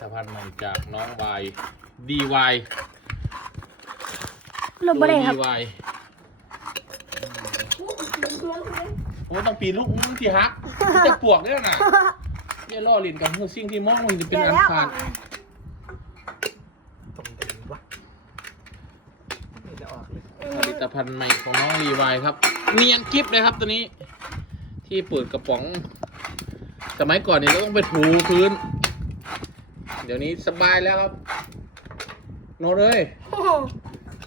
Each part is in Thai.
สะพานใหม่จากน้องวายดีวายลบบ่ได้ครับดีวายโอ้ต้องปีนลูกมึงที่ฮักจะปวกเนี่ยนะเนี่ยล่อลินกับมือสิ่งที่มองมันจะเป็นอันขาดตรงถึงวะไม่จะออกเลยผลิตภัณฑ์ใหม่ของน้องรีวายครับ เนียนกิฟเลยครับตัวนี้ ที่เปิดกระป๋อง สมัยก่อนนี่เราต้องไปถูพื้น เดี๋ยวนี้สบายแล้วครับโนตเลยโอ้โห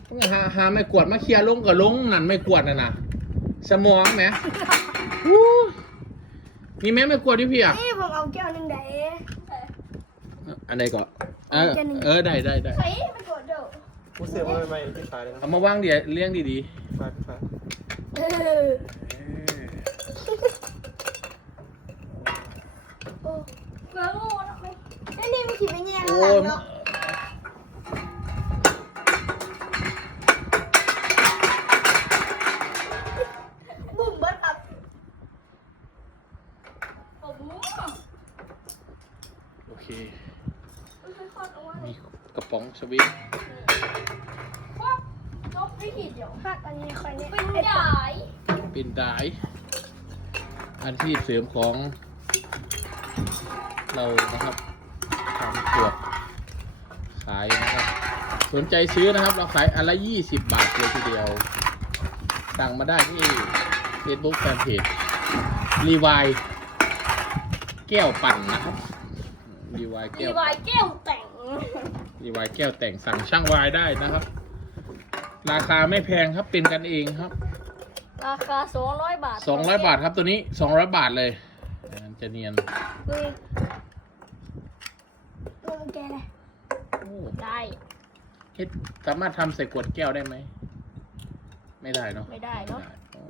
ต้องหาหาไม่กวาดมาเคลียร์ลงกับลงนั่นไม่กวาดน่ะนะสมองไหมอู้มีแม่ไม่กวาดดิพี่อะนี่ผมเอาแก้วหนึงได้อันไหนก่อนเออแค่นี้เออได้ได้ได้ใส่มันกดเด้อกูเสียว่าไม่ไม่ที่ขายเลยนะเอามาวางเดี๋ยวเลี้ยงดีขายขายเออๆโอ้เกลือโง่นะไห มแล้วนี่ไม่คิดเป็นแย่โอ้ข้างหลังเนาะบุ้มเบิดครับโอ้โหโอเค มันค่อยๆออกมามีกระป๋องสวิตช์จบไม่ผิดเดี๋ยวหักอันนี้ค่อยเนี่ยเป็นใหญ่เป็นดายอาชีพเสริมของเรานะครับ ขวดขายนะครับ สนใจซื้อนะครับ เราขายอันละยี่สิบบาทเลยทีเดียว สั่งมาได้ที่ Facebook Fanpage รีวายแก้วปั่นนะครับรีวายดีแก้ววายแก้วแต่งรีวายแก้วแต่งสั่งช่างวายได้นะครับ ราคาไม่แพงครับเป็นกันเองครับ ราคาสองร้อยบาทสองร้อยบาทครับตัวนี้สองร้อยบาทเลยอ่าจะเนียน เฮ้ยมึงแกเลยโอ้ได้เฮ็ดสามารถทำใส่ขวดแก้วได้ไหม ไม่ได้เนาะไม่ได้เนาะได้อ๋อ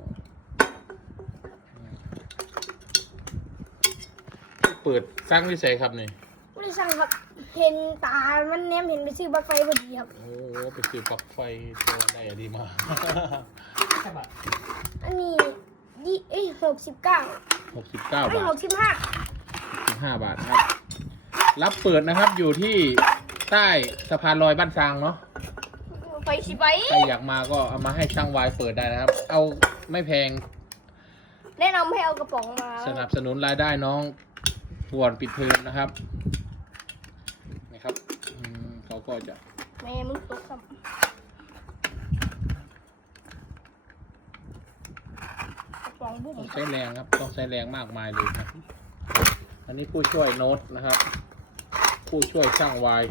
เปิดสร้างวิสัยครับนี่ ไม่ได้สั่งครับเห็นตา มันแนมเห็นไปซื้อบัตรไฟพอดีครับ โอ้ไปซื้อปลั๊กไฟตัวได้อะดีมากแค่บาทอันนี้ยี่เอ้ยหกสิบเก้าหกสิบเก้าไม่บาหทกสิบห้าสิบห้าบาทครับ รับเปิดนะครับอยู่ที่ใต้สะพานลอยบ้านซางเนาะไปสิไปใครอยากมาก็เอามาให้ช่างวายเปิดได้นะครับ เอาไม่แพง แนะนำให้เอากระป๋องมาสนับสนุนรายได้น้องวอนปิดเทอมนะครับนะครับอืมเขาก็จะแม่มึงตกซ้ำกระป๋องบุ้มต้องใช้แรงครับ ต้องใช้แรงมากมายเลยครับ อันนี้ผู้ช่วยโน้ตนะครับ ผู้ช่วยช่างวาย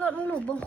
รถมึงหลุดบึง